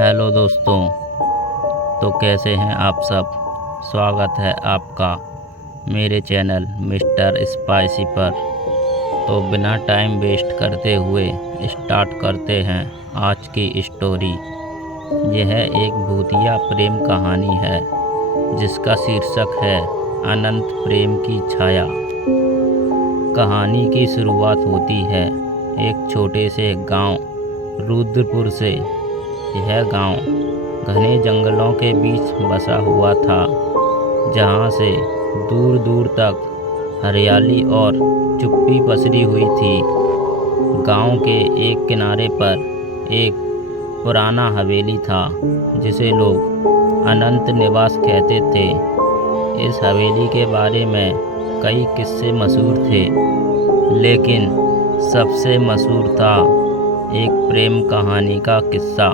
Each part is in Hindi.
हेलो दोस्तों। तो कैसे हैं आप सब। स्वागत है आपका मेरे चैनल मिस्टर स्पाइसी पर। तो बिना टाइम वेस्ट करते हुए स्टार्ट करते हैं आज की स्टोरी। यह एक भूतिया प्रेम कहानी है जिसका शीर्षक है अनंत प्रेम की छाया। कहानी की शुरुआत होती है एक छोटे से गांव रुद्रपुर से। यह गांव घने जंगलों के बीच बसा हुआ था, जहां से दूर दूर तक हरियाली और चुप्पी पसरी हुई थी। गांव के एक किनारे पर एक पुराना हवेली था जिसे लोग अनंत निवास कहते थे। इस हवेली के बारे में कई किस्से मशहूर थे, लेकिन सबसे मशहूर था एक प्रेम कहानी का किस्सा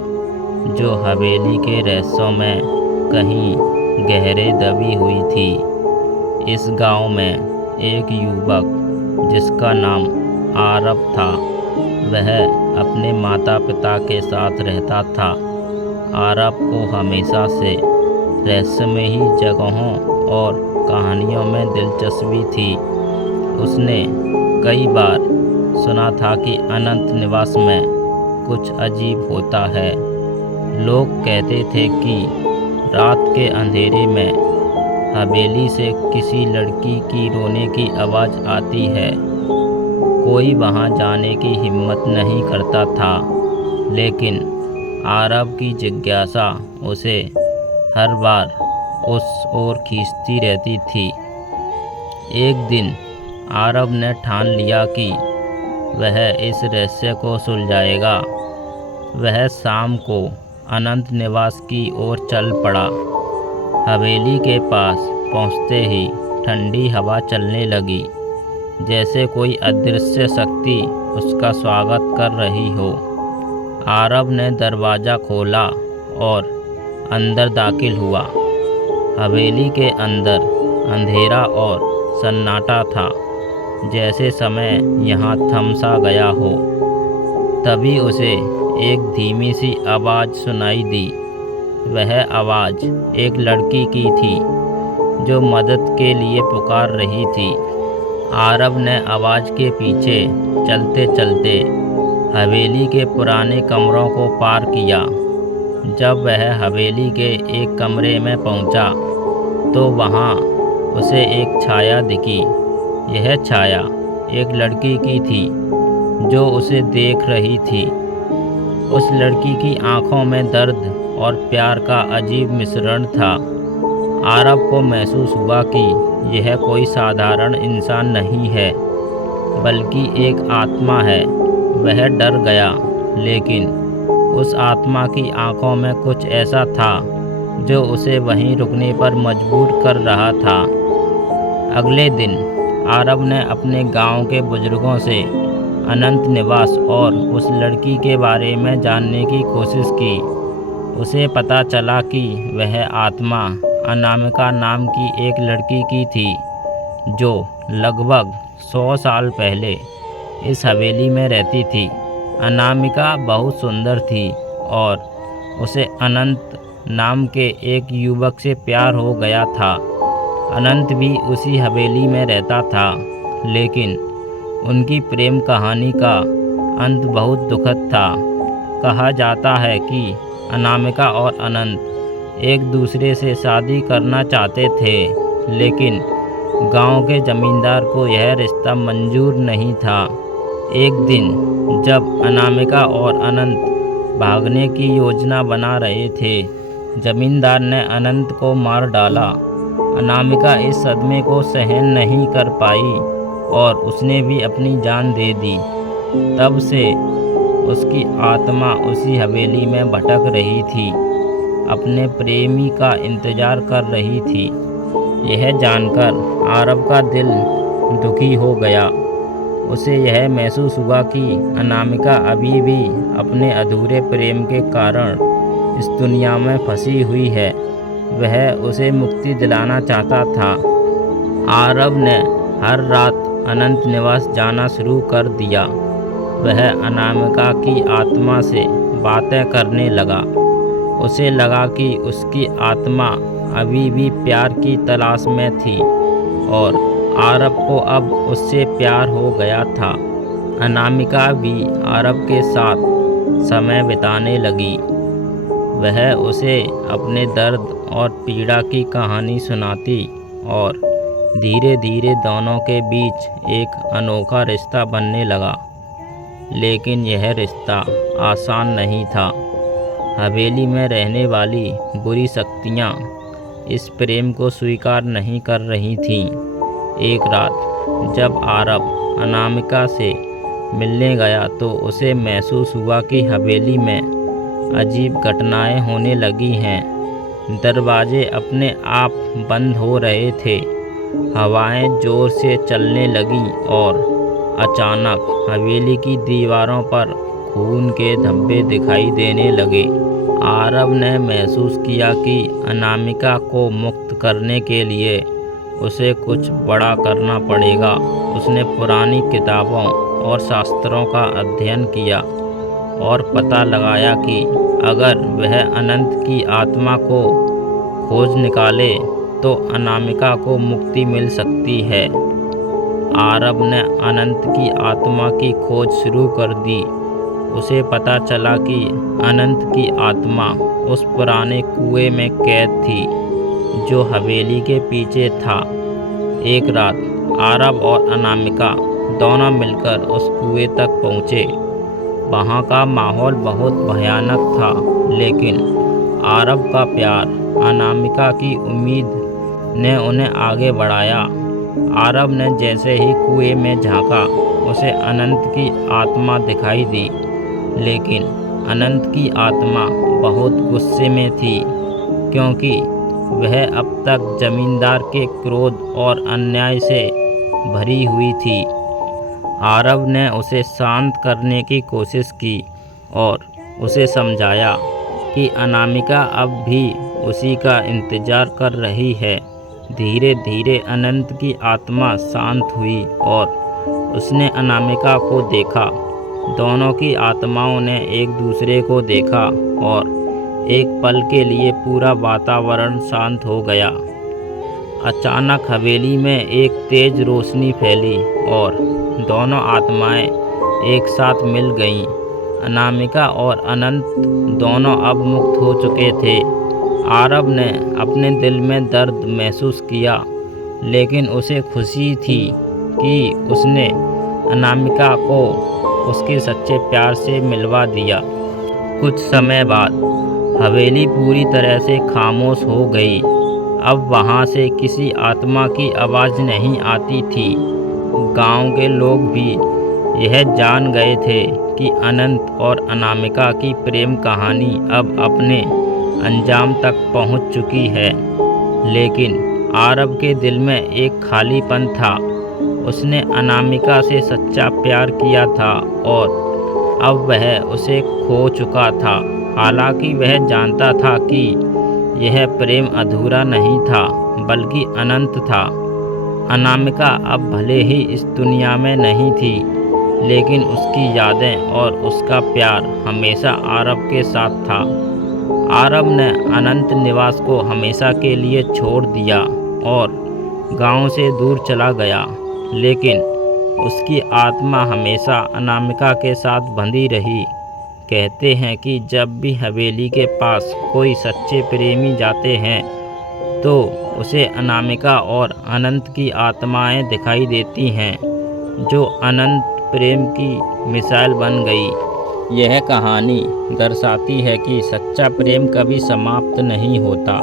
जो हवेली के रहस्यों में कहीं गहरे दबी हुई थी। इस गांव में एक युवक जिसका नाम आरव था, वह अपने माता पिता के साथ रहता था। आरव को हमेशा से रहस्यमयी जगहों और कहानियों में दिलचस्पी थी। उसने कई बार सुना था कि अनंत निवास में कुछ अजीब होता है। लोग कहते थे कि रात के अंधेरे में हवेली से किसी लड़की की रोने की आवाज़ आती है। कोई वहां जाने की हिम्मत नहीं करता था, लेकिन आरव की जिज्ञासा उसे हर बार उस ओर खींचती रहती थी। एक दिन आरव ने ठान लिया कि वह इस रहस्य को सुलझाएगा। वह शाम को अनंत निवास की ओर चल पड़ा। हवेली के पास पहुंचते ही ठंडी हवा चलने लगी, जैसे कोई अदृश्य शक्ति उसका स्वागत कर रही हो। आरव ने दरवाज़ा खोला और अंदर दाखिल हुआ। हवेली के अंदर अंधेरा और सन्नाटा था, जैसे समय यहाँ थम सा गया हो। तभी उसे एक धीमी सी आवाज़ सुनाई दी। वह आवाज़ एक लड़की की थी जो मदद के लिए पुकार रही थी। आरव ने आवाज़ के पीछे चलते चलते हवेली के पुराने कमरों को पार किया। जब वह हवेली के एक कमरे में पहुंचा, तो वहां उसे एक छाया दिखी। यह छाया एक लड़की की थी जो उसे देख रही थी। उस लड़की की आंखों में दर्द और प्यार का अजीब मिश्रण था। आरव को महसूस हुआ कि यह कोई साधारण इंसान नहीं है, बल्कि एक आत्मा है। वह डर गया, लेकिन उस आत्मा की आंखों में कुछ ऐसा था जो उसे वहीं रुकने पर मजबूर कर रहा था। अगले दिन आरव ने अपने गांव के बुजुर्गों से अनंत निवास और उस लड़की के बारे में जानने की कोशिश की। उसे पता चला कि वह आत्मा अनामिका नाम की एक लड़की की थी, जो लगभग 100 साल पहले इस हवेली में रहती थी। अनामिका बहुत सुंदर थी और उसे अनंत नाम के एक युवक से प्यार हो गया था। अनंत भी उसी हवेली में रहता था, लेकिन उनकी प्रेम कहानी का अंत बहुत दुखद था। कहा जाता है कि अनामिका और अनंत एक दूसरे से शादी करना चाहते थे, लेकिन गांव के जमींदार को यह रिश्ता मंजूर नहीं था। एक दिन जब अनामिका और अनंत भागने की योजना बना रहे थे, जमींदार ने अनंत को मार डाला। अनामिका इस सदमे को सहन नहीं कर पाई और उसने भी अपनी जान दे दी। तब से उसकी आत्मा उसी हवेली में भटक रही थी, अपने प्रेमी का इंतजार कर रही थी। यह जानकर आरव का दिल दुखी हो गया। उसे यह महसूस हुआ कि अनामिका अभी भी अपने अधूरे प्रेम के कारण इस दुनिया में फंसी हुई है। वह उसे मुक्ति दिलाना चाहता था। आरव ने हर रात अनंत निवास जाना शुरू कर दिया। वह अनामिका की आत्मा से बातें करने लगा, उसे लगा कि उसकी आत्मा अभी भी प्यार की तलाश में थी और आरब को अब उससे प्यार हो गया था। अनामिका भी आरब के साथ समय बिताने लगी। वह उसे अपने दर्द और पीड़ा की कहानी सुनाती और धीरे धीरे दोनों के बीच एक अनोखा रिश्ता बनने लगा। लेकिन यह रिश्ता आसान नहीं था। हवेली में रहने वाली बुरी शक्तियाँ इस प्रेम को स्वीकार नहीं कर रही थीं। एक रात जब आरब अनामिका से मिलने गया तो उसे महसूस हुआ कि हवेली में अजीब घटनाएं होने लगी हैं। दरवाजे अपने आप बंद हो रहे थे, हवाएं जोर से चलने लगीं और अचानक हवेली की दीवारों पर खून के धब्बे दिखाई देने लगे। आरब ने महसूस किया कि अनामिका को मुक्त करने के लिए उसे कुछ बड़ा करना पड़ेगा। उसने पुरानी किताबों और शास्त्रों का अध्ययन किया और पता लगाया कि अगर वह अनंत की आत्मा को खोज निकाले तो अनामिका को मुक्ति मिल सकती है। आरब ने अनंत की आत्मा की खोज शुरू कर दी। उसे पता चला कि अनंत की आत्मा उस पुराने कुएं में कैद थी जो हवेली के पीछे था। एक रात आरब और अनामिका दोनों मिलकर उस कुएं तक पहुँचे। वहाँ का माहौल बहुत भयानक था, लेकिन आरब का प्यार, अनामिका की उम्मीद ने उन्हें आगे बढ़ाया। आरब ने जैसे ही कुएं में झांका, उसे अनंत की आत्मा दिखाई दी, लेकिन अनंत की आत्मा बहुत गुस्से में थी क्योंकि वह अब तक जमींदार के क्रोध और अन्याय से भरी हुई थी। आरब ने उसे शांत करने की कोशिश की और उसे समझाया कि अनामिका अब भी उसी का इंतज़ार कर रही है। धीरे धीरे अनंत की आत्मा शांत हुई और उसने अनामिका को देखा। दोनों की आत्माओं ने एक दूसरे को देखा और एक पल के लिए पूरा वातावरण शांत हो गया। अचानक हवेली में एक तेज रोशनी फैली और दोनों आत्माएं एक साथ मिल गईं। अनामिका और अनंत दोनों अब मुक्त हो चुके थे। आरब ने अपने दिल में दर्द महसूस किया, लेकिन उसे खुशी थी कि उसने अनामिका को उसके सच्चे प्यार से मिलवा दिया। कुछ समय बाद हवेली पूरी तरह से खामोश हो गई। अब वहाँ से किसी आत्मा की आवाज़ नहीं आती थी। गांव के लोग भी यह जान गए थे कि अनंत और अनामिका की प्रेम कहानी अब अपने अंजाम तक पहुँच चुकी है। लेकिन आरब के दिल में एक खालीपन था। उसने अनामिका से सच्चा प्यार किया था और अब वह उसे खो चुका था। हालांकि वह जानता था कि यह प्रेम अधूरा नहीं था, बल्कि अनंत था। अनामिका अब भले ही इस दुनिया में नहीं थी, लेकिन उसकी यादें और उसका प्यार हमेशा आरब के साथ था। आरब ने अनंत निवास को हमेशा के लिए छोड़ दिया और गांव से दूर चला गया, लेकिन उसकी आत्मा हमेशा अनामिका के साथ बंधी रही। कहते हैं कि जब भी हवेली के पास कोई सच्चे प्रेमी जाते हैं तो उसे अनामिका और अनंत की आत्माएं दिखाई देती हैं, जो अनंत प्रेम की मिसाल बन गई। यह कहानी दर्शाती है कि सच्चा प्रेम कभी समाप्त नहीं होता,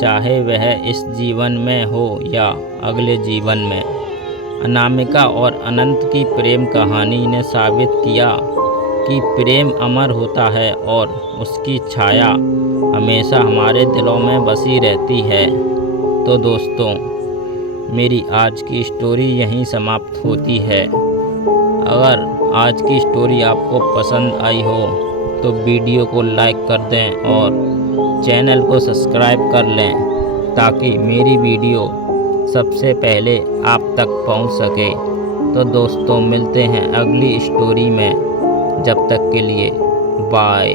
चाहे वह इस जीवन में हो या अगले जीवन में। अनामिका और अनंत की प्रेम कहानी ने साबित किया कि प्रेम अमर होता है और उसकी छाया हमेशा हमारे दिलों में बसी रहती है। तो दोस्तों, मेरी आज की स्टोरी यहीं समाप्त होती है। अगर आज की स्टोरी आपको पसंद आई हो तो वीडियो को लाइक कर दें और चैनल को सब्सक्राइब कर लें, ताकि मेरी वीडियो सबसे पहले आप तक पहुंच सके। तो दोस्तों, मिलते हैं अगली स्टोरी में। जब तक के लिए बाय।